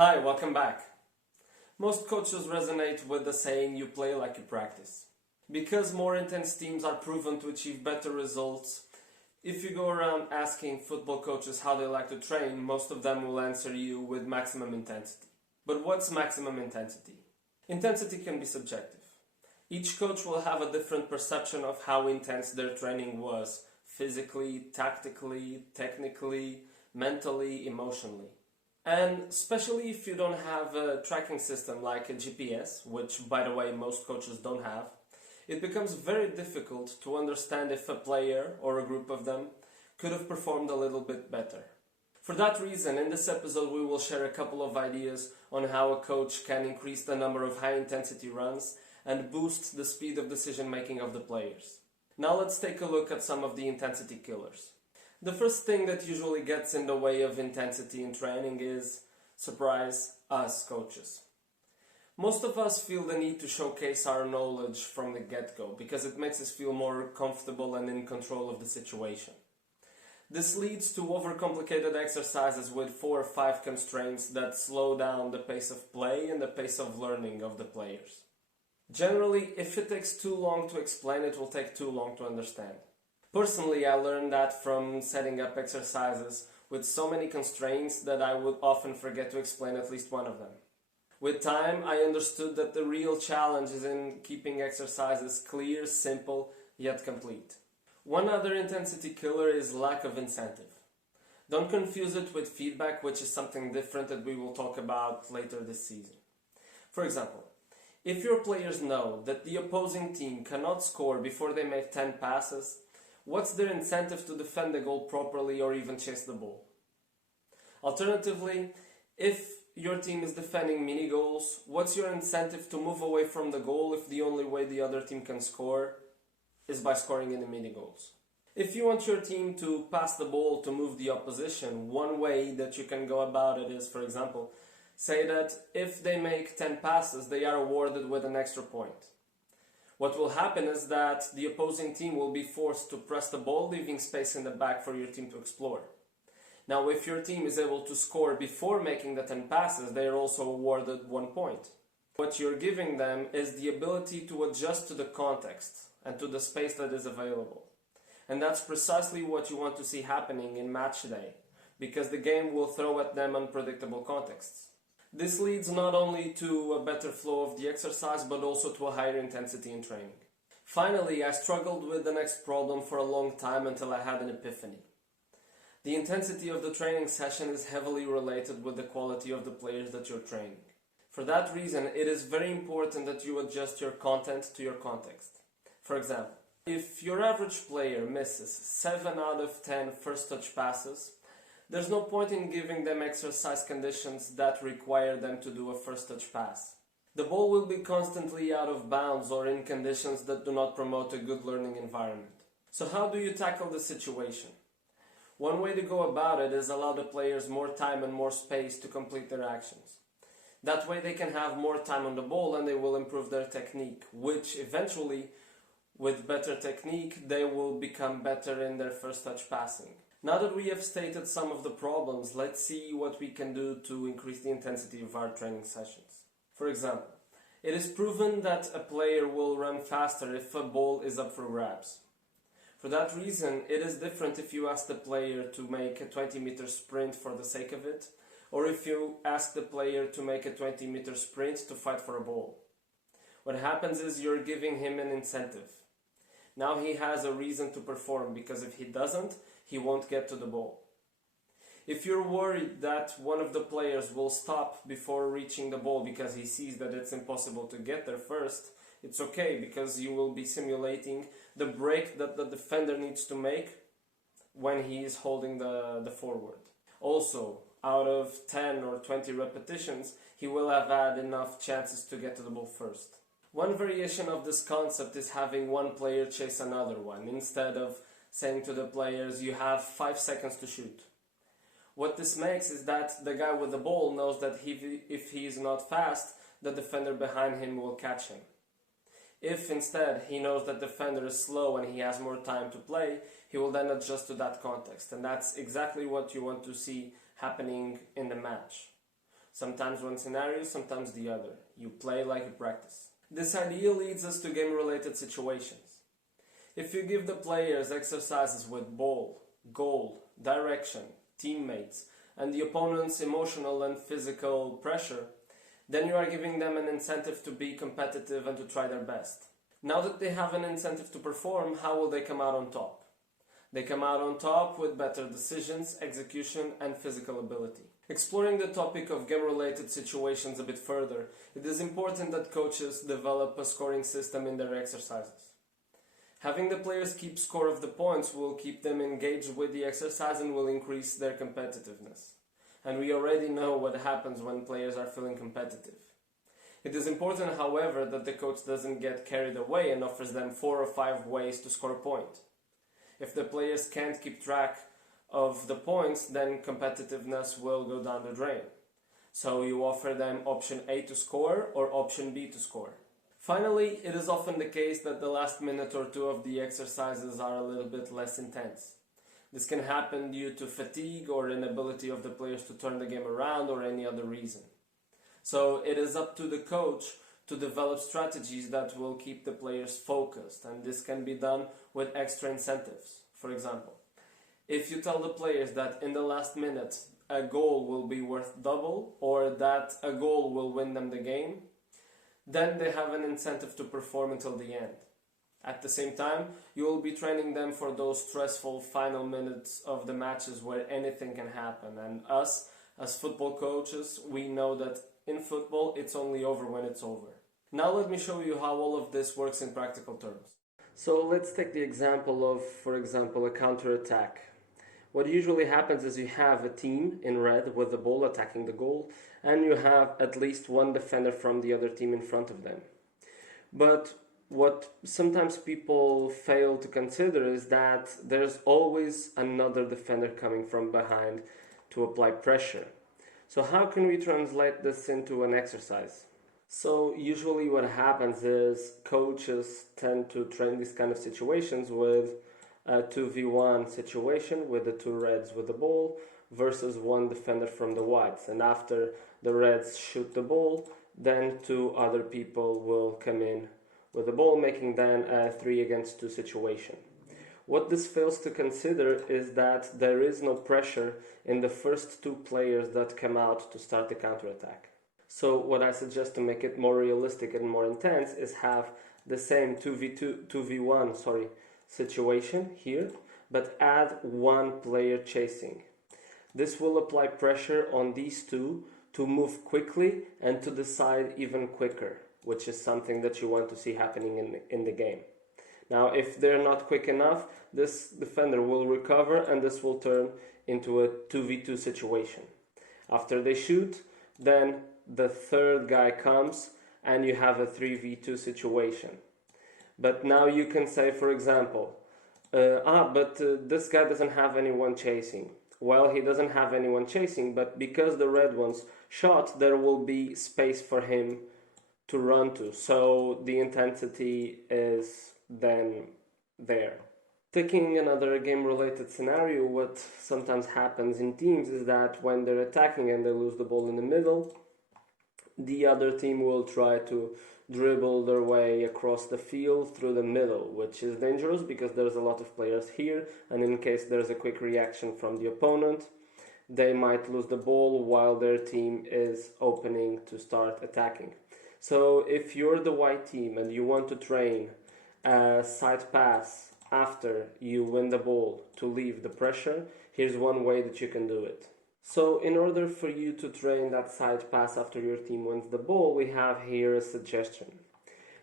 Hi, welcome back. Most coaches resonate with the saying, you play like you practice. Because more intense teams are proven to achieve better results, if you go around asking football coaches how they like to train, most of them will answer you with maximum intensity. But what's maximum intensity? Intensity can be subjective. Each coach will have a different perception of how intense their training was, physically, tactically, technically, mentally, emotionally. And especially if you don't have a tracking system like a GPS, which by the way most coaches don't have, it becomes very difficult to understand if a player or a group of them could have performed a little bit better. For that reason, in this episode we will share a couple of ideas on how a coach can increase the number of high intensity runs and boost the speed of decision making of the players. Now let's take a look at some of the intensity killers. The first thing that usually gets in the way of intensity in training is, surprise, us coaches. Most of us feel the need to showcase our knowledge from the get-go because it makes us feel more comfortable and in control of the situation. This leads to overcomplicated exercises with 4 or 5 constraints that slow down the pace of play and the pace of learning of the players. Generally, if it takes too long to explain, it will take too long to understand. Personally, I learned that from setting up exercises with so many constraints that I would often forget to explain at least one of them. With time, I understood that the real challenge is in keeping exercises clear, simple, yet complete. One other intensity killer is lack of incentive. Don't confuse it with feedback, which is something different that we will talk about later this season. For example, if your players know that the opposing team cannot score before they make 10 passes, what's their incentive to defend the goal properly or even chase the ball? Alternatively, if your team is defending mini goals, what's your incentive to move away from the goal if the only way the other team can score is by scoring in the mini goals? If you want your team to pass the ball to move the opposition, one way that you can go about it is, for example, say that if they make 10 passes, they are awarded with an extra point. What will happen is that the opposing team will be forced to press the ball, leaving space in the back for your team to explore. Now, if your team is able to score before making the 10 passes, they are also awarded 1 point. What you're giving them is the ability to adjust to the context and to the space that is available. And that's precisely what you want to see happening in match day, because the game will throw at them unpredictable contexts. This leads not only to a better flow of the exercise, but also to a higher intensity in training. Finally, I struggled with the next problem for a long time until I had an epiphany. The intensity of the training session is heavily related with the quality of the players that you're training. For that reason, it is very important that you adjust your content to your context. For example, if your average player misses 7 out of 10 first touch passes, there's no point in giving them exercise conditions that require them to do a first touch pass. The ball will be constantly out of bounds or in conditions that do not promote a good learning environment. So how do you tackle the situation? One way to go about it is allow the players more time and more space to complete their actions. That way they can have more time on the ball and they will improve their technique, which eventually, with better technique, they will become better in their first touch passing. Now that we have stated some of the problems, let's see what we can do to increase the intensity of our training sessions. For example, it is proven that a player will run faster if a ball is up for grabs. For that reason, it is different if you ask the player to make a 20-meter sprint for the sake of it, or if you ask the player to make a 20-meter sprint to fight for a ball. What happens is you're giving him an incentive. Now he has a reason to perform, because if he doesn't, he won't get to the ball. If you're worried that one of the players will stop before reaching the ball because he sees that it's impossible to get there first, it's okay, because you will be simulating the break that the defender needs to make when he is holding the forward. Also, out of 10 or 20 repetitions, he will have had enough chances to get to the ball first. One variation of this concept is having one player chase another one, instead of saying to the players, you have 5 seconds to shoot. What this makes is that the guy with the ball knows that if he is not fast, the defender behind him will catch him. If instead he knows that the defender is slow and he has more time to play, he will then adjust to that context. And that's exactly what you want to see happening in the match. Sometimes one scenario, sometimes the other. You play like you practice. This idea leads us to game-related situations. If you give the players exercises with ball, goal, direction, teammates, and the opponent's emotional and physical pressure, then you are giving them an incentive to be competitive and to try their best. Now that they have an incentive to perform, how will they come out on top? They come out on top with better decisions, execution, and physical ability. Exploring the topic of game-related situations a bit further, it is important that coaches develop a scoring system in their exercises. Having the players keep score of the points will keep them engaged with the exercise and will increase their competitiveness. And we already know what happens when players are feeling competitive. It is important, however, that the coach doesn't get carried away and offers them 4 or 5 ways to score a point. If the players can't keep track of the points, then competitiveness will go down the drain. So you offer them option A to score or option B to score. Finally, it is often the case that the last minute or two of the exercises are a little bit less intense. This can happen due to fatigue or inability of the players to turn the game around or any other reason. So it is up to the coach to develop strategies that will keep the players focused, and this can be done with extra incentives. For example, if you tell the players that in the last minute a goal will be worth double or that a goal will win them the game, then they have an incentive to perform until the end. At the same time, you will be training them for those stressful final minutes of the matches where anything can happen. And us, as football coaches, we know that in football it's only over when it's over. Now let me show you how all of this works in practical terms. So let's take the example of, for example, a counter-attack. What usually happens is you have a team in red with the ball attacking the goal, and you have at least one defender from the other team in front of them. But what sometimes people fail to consider is that there's always another defender coming from behind to apply pressure. So how can we translate this into an exercise? So usually what happens is coaches tend to train these kind of situations with a 2v1 situation with the 2 reds with the ball versus one defender from the whites. And after the reds shoot the ball, then 2 other people will come in with the ball, making then a 3 against 2 situation. What this fails to consider is that there is no pressure in the first 2 players that come out to start the counterattack. So what I suggest to make it more realistic and more intense is have the same 2v1 situation here, but add 1 player chasing. This will apply pressure on these 2 to move quickly and to decide even quicker, which is something that you want to see happening in the game. Now, if they're not quick enough, this defender will recover and this will turn into a 2v2 situation. After they shoot, then the third guy comes and you have a 3v2 situation. But now you can say, for example, this guy doesn't have anyone chasing. Well, he doesn't have anyone chasing, but because the red ones shot, there will be space for him to run to. So the intensity is then there. Taking another game-related scenario, what sometimes happens in teams is that when they're attacking and they lose the ball in the middle, the other team will try to dribble their way across the field through the middle, which is dangerous because there's a lot of players here, and in case there's a quick reaction from the opponent, they might lose the ball while their team is opening to start attacking. So if you're the white team and you want to train a side pass after you win the ball to leave the pressure, here's one way that you can do it. So in order for you to train that side pass after your team wins the ball, we have here a suggestion.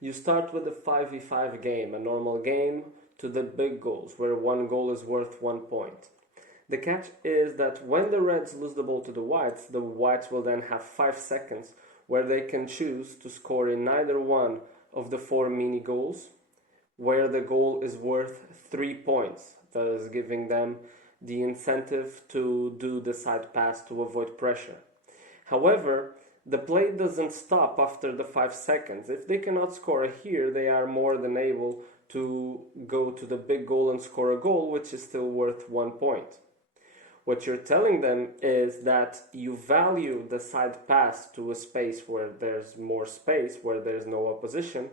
You start with a 5v5 game, a normal game, to the big goals, where 1 goal is worth 1 point. The catch is that when the reds lose the ball to the whites will then have 5 seconds where they can choose to score in either one of the 4 mini goals, where the goal is worth 3 points, thus giving them the incentive to do the side pass to avoid pressure. However, the play doesn't stop after the 5 seconds. If they cannot score here, they are more than able to go to the big goal and score a goal, which is still worth 1 point. What you're telling them is that you value the side pass to a space where there's more space, where there's no opposition.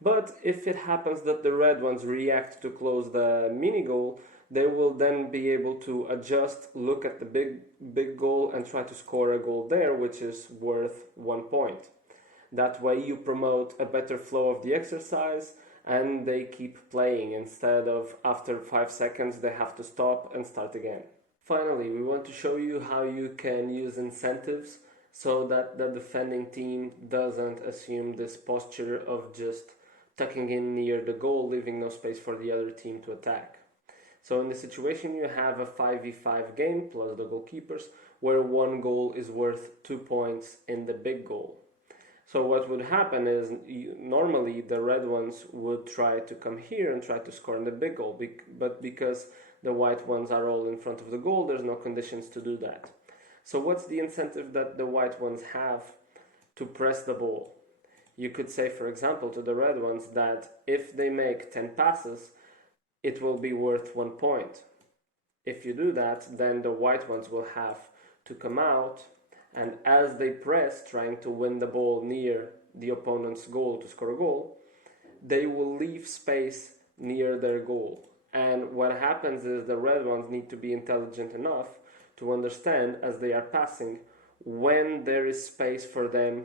But if it happens that the red ones react to close the mini goal, they will then be able to adjust, look at the big goal and try to score a goal there, which is worth 1 point. That way you promote a better flow of the exercise and they keep playing instead of after 5 seconds they have to stop and start again. Finally, we want to show you how you can use incentives so that the defending team doesn't assume this posture of just tucking in near the goal, leaving no space for the other team to attack. So in this situation you have a 5v5 game plus the goalkeepers where 1 goal is worth 2 points in the big goal. So what would happen is normally the red ones would try to come here and try to score in the big goal, but because the white ones are all in front of the goal, there's no conditions to do that. So what's the incentive that the white ones have to press the ball? You could say, for example, to the red ones that if they make 10 passes, it will be worth 1 point. If you do that, then the white ones will have to come out, and as they press, trying to win the ball near the opponent's goal to score a goal, they will leave space near their goal. And what happens is the red ones need to be intelligent enough to understand as they are passing when there is space for them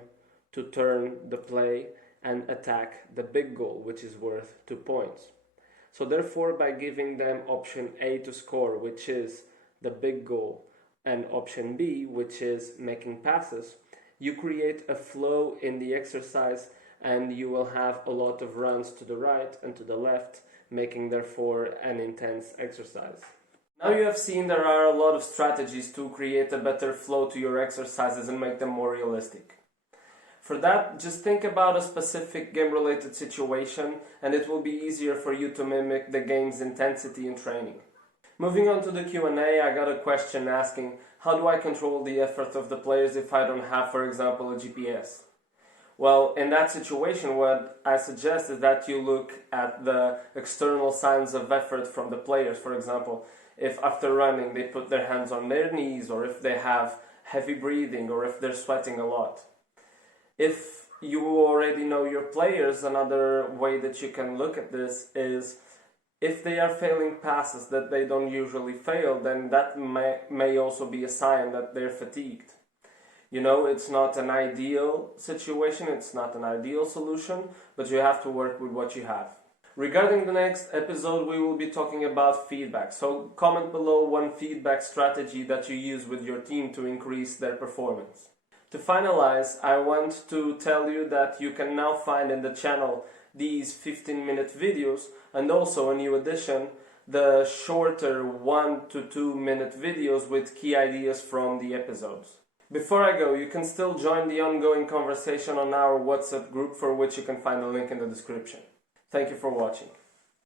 to turn the play and attack the big goal, which is worth 2 points. So therefore, by giving them option A to score, which is the big goal, and option B, which is making passes, you create a flow in the exercise and you will have a lot of runs to the right and to the left, making therefore an intense exercise. Now you have seen there are a lot of strategies to create a better flow to your exercises and make them more realistic. For that, just think about a specific game-related situation and it will be easier for you to mimic the game's intensity in training. Moving on to the Q&A, I got a question asking, how do I control the effort of the players if I don't have, for example, a GPS? Well, in that situation, what I suggest is that you look at the external signs of effort from the players. For example, if after running they put their hands on their knees, or if they have heavy breathing, or if they're sweating a lot. If you already know your players, another way that you can look at this is if they are failing passes that they don't usually fail, then that may also be a sign that they're fatigued. You know, it's not an ideal situation, it's not an ideal solution, but you have to work with what you have. Regarding the next episode, we will be talking about feedback. So comment below one feedback strategy that you use with your team to increase their performance. To finalize, I want to tell you that you can now find in the channel these 15-minute videos and also a new addition, the shorter 1 to 2 minute videos with key ideas from the episodes. Before I go, you can still join the ongoing conversation on our WhatsApp group, for which you can find a link in the description. Thank you for watching.